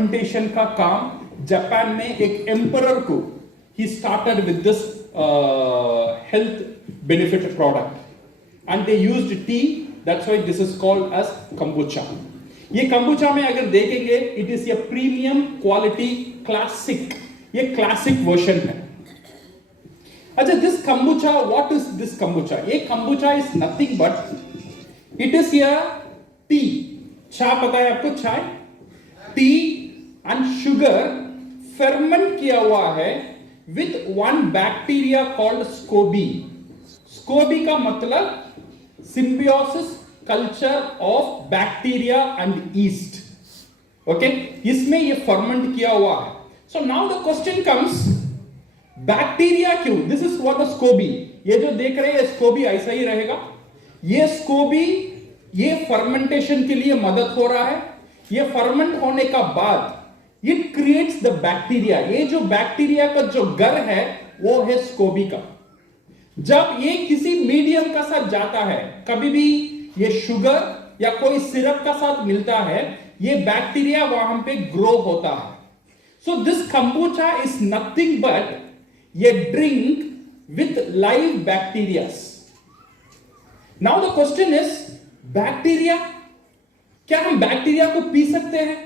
Fermentation का काम Japan में एक एम्परर को ही started with this health benefit product and they used tea, that's why this is called as kombucha. ये कंबुचा में अगर देखेंगे it is a premium quality classic, ये क्लासिक वर्जन है। अच्छा, this kombucha, what is this kombucha? ये kombucha is nothing but it is a tea. चाय पता है आपको? चाय, टी एंड शुगर फर्मेंट किया हुआ है with one bacteria called scoby. Scoby का मतलब symbiosis culture of bacteria and yeast. Okay, इसमें ये फर्मेंट किया हुआ है। So now the question comes, bacteria क्यों? This is what the scoby, ये जो देख रहे हैं स्कोबी ऐसा ही रहेगा। ये स्कोबी ये फर्मेंटेशन के लिए मदद हो रहा है। ये फर्मेंट होने का बाद इट क्रिएट्स द बैक्टीरिया। ये जो बैक्टीरिया का जो घर है वो है स्कोबी का। जब ये किसी मीडियम का साथ जाता है, कभी भी ये शुगर या कोई सिरप का साथ मिलता है, ये बैक्टीरिया वहां पे ग्रो होता है। So this kombucha is nothing but ये drink with live bacterias. Now the question is, bacteria, क्या हम बैक्टीरिया को पी सकते हैं?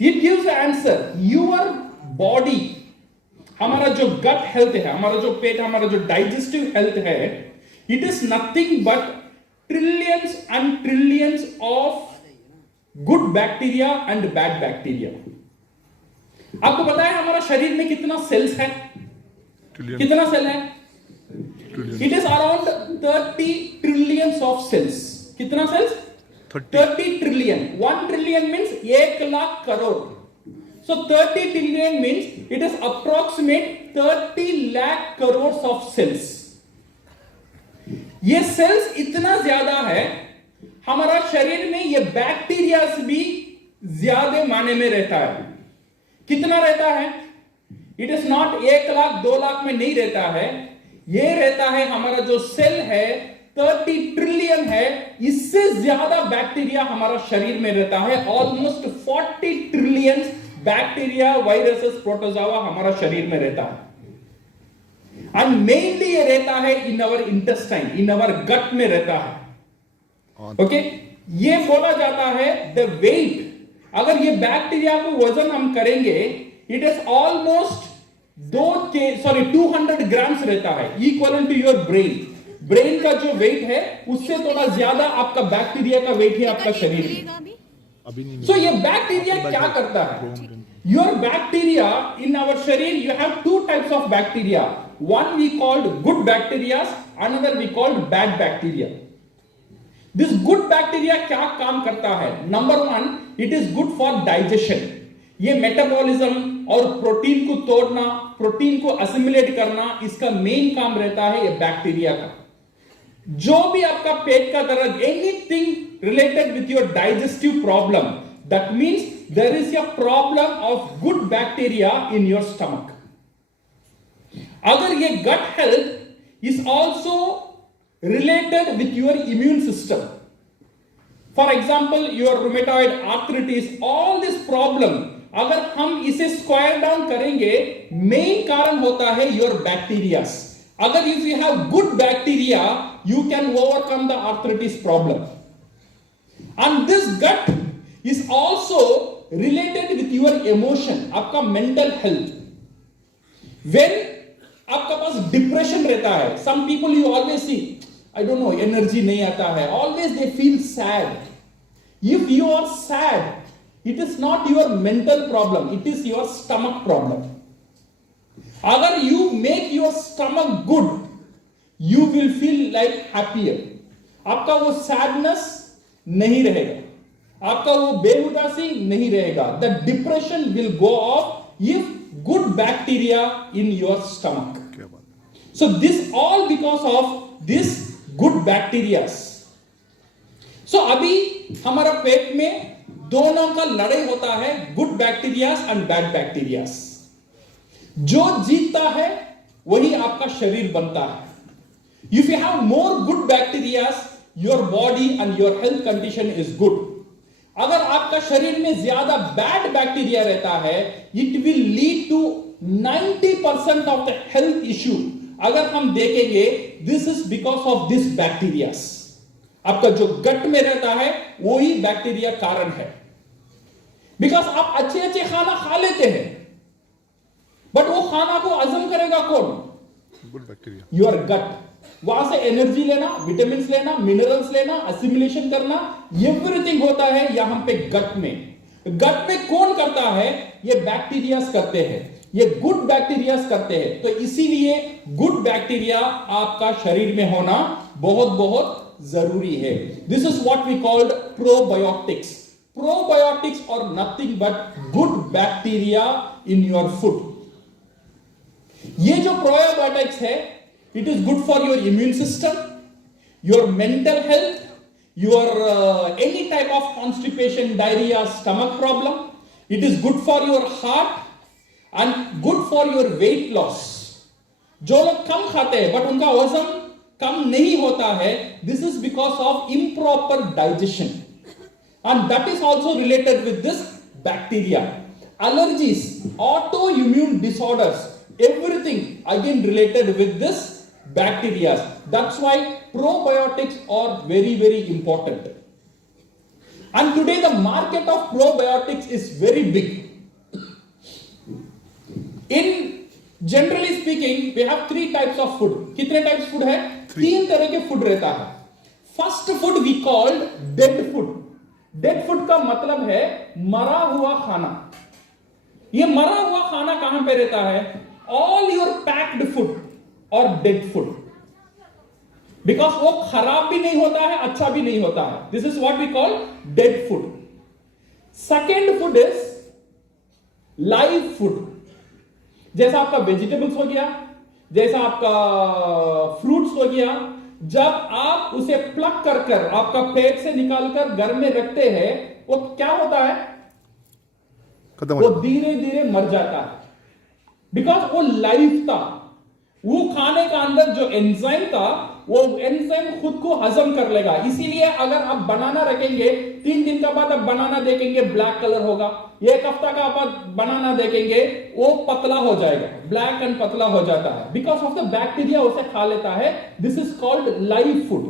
It gives the answer, your body, हमारा जो गट हेल्थ है, हमारा जो पेट, हमारा जो डाइजेस्टिव हेल्थ है, it is nothing but trillions and trillions of good bacteria and bad bacteria. आपको पता है हमारा शरीर में कितना सेल्स है? कितना सेल है? It is around 30 trillions of cells. कितना cells? 30 trillion. 1 trillion means 1 lakh crore. So 30 trillion means it is approximate 30 lakh crores of cells. ये सेल्स इतना ज्यादा है, हमारा शरीर में ये बैक्टीरिया भी ज्यादा माने में रहता है। कितना रहता है? It is not 1 lakh 2 lakh में नहीं रहता है, ये रहता है, हमारा जो सेल है 30 ट्रिलियन है, इससे ज्यादा बैक्टीरिया हमारा शरीर में रहता है। Almost 40 trillion bacteria, viruses, protozoa हमारा शरीर में रहता है। एंड मेनली ये रहता है इन अवर इंटेस्टाइन, इन अवर गट में रहता है। ओके, ये बोला जाता है द वेट, अगर ये बैक्टीरिया को वजन हम करेंगे, इट इज ऑलमोस्ट 200 ग्राम्स रहता है, equal to your brain. Brain का जो वेट है उससे थोड़ा ज्यादा आपका बैक्टीरिया का वेट है आपका शरीर में। सो ये बैक्टीरिया क्या करता है? योर बैक्टीरिया इन आवर शरीर, you have 2 types of bacteria, one we called good bacteria, another we called bad bacteria. This good bacteria क्या काम करता है? Number 1, it is good for digestion. ये मेटाबॉलिज्म और प्रोटीन को तोड़ना, प्रोटीन को असिमिलेट करना, इसका मेन काम रहता है ये बैक्टीरिया का। जो भी आपका पेट का दर्द, anything related with your digestive problem, that means there is a problem of good bacteria in your stomach. अगर ये gut health is also related with your immune system, for example your rheumatoid arthritis, all this problem, अगर हम इसे square down करेंगे, main कारण होता है your bacterias. अगर if you have good bacteria, you can overcome the arthritis problem. And this gut is also related with your emotion, आपका mental health. When आपका पास डिप्रेशन रहता है, some people you always see, I don't know, energy नहीं आता है, always they feel sad. If you are sad, it is not your mental problem, it is your stomach problem. अगर you make your stomach good, you will feel like happier. आपका वो sadness नहीं रहेगा, आपका वो बेहुदासी नहीं रहेगा। The depression will go off if good bacteria in your stomach. So this all because of this good bacteria. So अभी हमारा पेट में दोनों का लड़ाई होता है, good bacteria and bad bacteria. जो जीतता है वही आपका शरीर बनता है। If you have more good bacteria, your body and your health condition is good. अगर आपका शरीर में ज्यादा बैड बैक्टीरिया रहता है, it will lead to 90% of the health issue. अगर हम देखेंगे, this is because of this bacterias. आपका जो गट में रहता है वही बैक्टीरिया कारण है। बिकॉज आप अच्छे अच्छे खाना खा लेते हैं, बट वो खाना को हजम करेगा कौन? Good bacteria, your gut. वहां से एनर्जी लेना, विटामिन लेना, मिनरल्स लेना, असिमिलेशन करना, एवरीथिंग होता है यहां पे गट में। गट में कौन करता है? ये बैक्टीरियाज करते हैं, ये गुड बैक्टीरियाज करते हैं। तो इसीलिए गुड बैक्टीरिया आपका शरीर में होना बहुत बहुत जरूरी है। This is what we called probiotics. Probiotics are nothing but good bacteria in your food. ये जो प्रोबायोटिक्स है, it is good for your immune system, your mental health, your any type of constipation, diarrhea, stomach problem. It is good for your heart and good for your weight loss. जो लोग कम खाते हैं but उनका वजन कम नहीं होता है, this is because of improper digestion. And that is also related with this bacteria. Allergies, autoimmune disorders, everything again related with this bacteria. That's why probiotics are very, very important. And today the market of probiotics is very big. In generally speaking, we have 3 types of food. कितने types food है? 3 तरह के food रहता है. First food we called dead food. Dead food का मतलब है मरा हुआ खाना। ये मरा हुआ खाना कहां पे रहता है? ऑल योर पैक्ड फूड और डेड फूड। बिकॉज वो खराब भी नहीं होता है, अच्छा भी नहीं होता है। This is what we call dead food. Second food is live food. जैसा आपका वेजिटेबल्स हो गया, जैसा आपका फ्रूट्स हो गया, जब आप उसे प्लग कर कर आपका पेट से निकालकर घर में रखते हैं, वो क्या होता है? वो धीरे धीरे मर जाता है। बिकॉज वो लाइफ था, वो खाने का अंदर जो एंजाइम था, वो एंजाइम खुद को हजम कर लेगा। इसीलिए अगर आप बनाना रखेंगे, 3 दिन का बाद आप बनाना देखेंगे, ब्लैक कलर होगा। 1 हफ्ता का बाद बनाना देखेंगे, वो पतला हो जाएगा, ब्लैक एंड पतला हो जाता है। बिकॉज ऑफ द बैक्टीरिया उसे खा लेता है। This is called live food.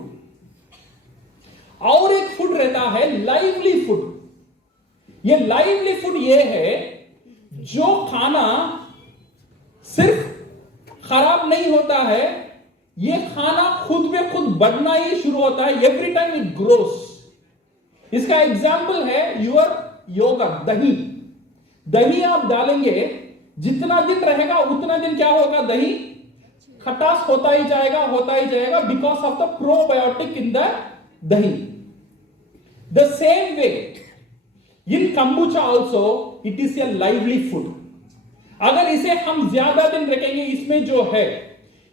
और एक फूड रहता है लाइवली फूड। ये लाइवली फूड ये है जो खाना सिर्फ खराब नहीं होता है, ये खाना खुद में खुद बढ़ना ही शुरू होता है। Every time it grows. इसका एग्जाम्पल है योर योगर्ट, दही। दही आप डालेंगे, जितना दिन रहेगा उतना दिन क्या होगा? दही खटास होता ही जाएगा, होता ही जाएगा, because of the probiotic in the dahi. The same way in kombucha also it is a lively food. अगर इसे हम ज्यादा दिन रखेंगे, इसमें जो है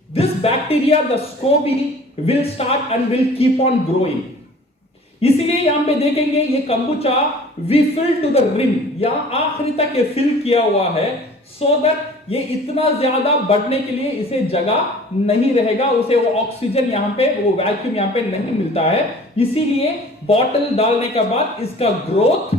this bacteria, the SCOBY will start and will keep on growing. इसलिए यहां पे देखेंगे ये kombucha we fill to the rim, यहां आखिरी तक ये फिल किया हुआ है, so that ये इतना ज्यादा बढ़ने के लिए इसे जगह नहीं रहेगा, उसे वो ऑक्सीजन यहां पे, वो वैक्यूम यहां पे नहीं मिलता है। इसीलिए बॉटल डालने के बाद इसका ग्रोथ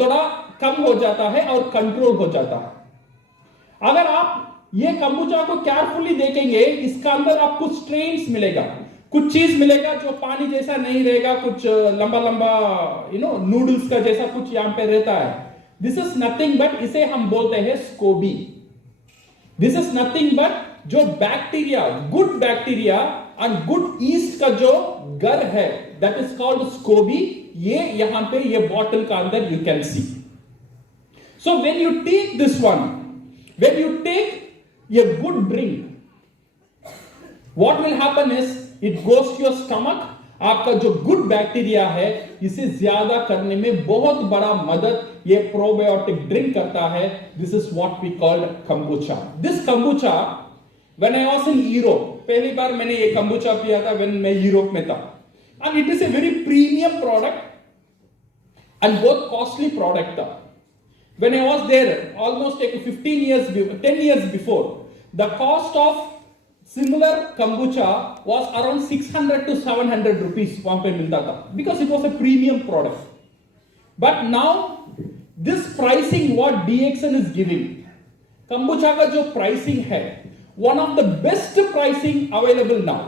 थोड़ा कम हो जाता है और कंट्रोल हो जाता है। अगर आप ये कंबूचा को केयरफुली देखेंगे, इसका अंदर आपको स्ट्रेन्स मिलेगा, कुछ चीज मिलेगा जो पानी जैसा नहीं रहेगा, कुछ लंबा लंबा नूडल्स का जैसा कुछ यहां पे रहता है। दिस इज नथिंग बट, इसे हम बोलते हैं scoby. This is nothing but जो bacteria, good bacteria and good yeast का जो घर है, दैट इज कॉल्ड स्कोबी। ये यहां पे ये बॉटल का अंदर you can see. So when you take this one, when you take a good drink, what will happen is it goes to your stomach. आपका जो गुड बैक्टीरिया है इसे ज्यादा करने में बहुत बड़ा मदद ये प्रोबायोटिक ड्रिंक करता है। This is what we called kombucha. This kombucha when I was in Europe, पहली बार मैंने ये कंबूचा पिया था व्हेन मैं यूरोप में था, and it is a very premium product and बहुत कॉस्टली प्रोडक्ट था। When I was there, almost like 10 years before, the cost of similar kombucha was around 600 to 700 rupees वहां पे मिलता था, because it was a premium product. But now this pricing what DXN is giving, kombucha का जो pricing है, one of the best pricing available now.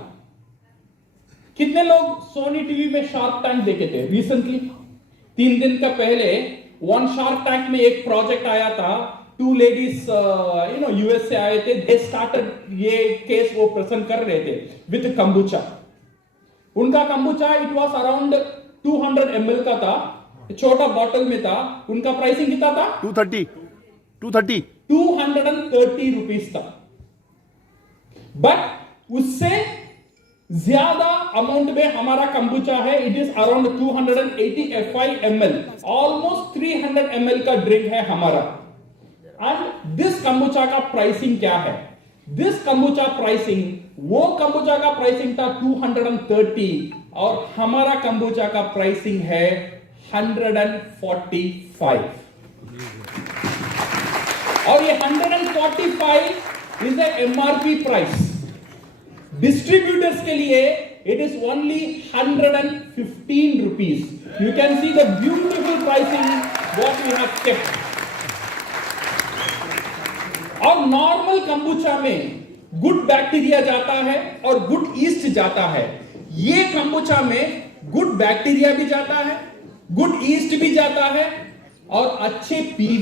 कितने लोग Sony TV में शार्क टैंक देखे थे रिसेंटली? 3 दिन का पहले वन शार्क टैंक में एक प्रोजेक्ट आया था, 2 लेडीज यूएस से आए थे, दे स्टार्टेड ये केस वो प्रेजेंट कर रहे थे विद कंबुचा. उनका कंबुचा इट वाज अराउंड 200 ml का था, छोटा बॉटल में था. उनका प्राइसिंग कितना था? 230 रुपीस था. बट उससे ज्यादा अमाउंट में हमारा कंबुचा है. It is around 285 ml, almost 300 ml का ड्रिंक है हमारा. एंड दिस कंबुचा का प्राइसिंग क्या है? दिस कंबुचा प्राइसिंग, वो कंबुचा का प्राइसिंग था 230 और हमारा कंबुचा का प्राइसिंग है 145. और ये 145 is the MRP price. Distributors के लिए it is only 115 rupees. You can see the beautiful pricing what we have kept. और नॉर्मल कंबुचा में गुड बैक्टीरिया जाता है और गुड ईस्ट जाता है. ये कंबुचा में गुड बैक्टीरिया भी जाता है, गुड ईस्ट भी जाता है और अच्छे पीवी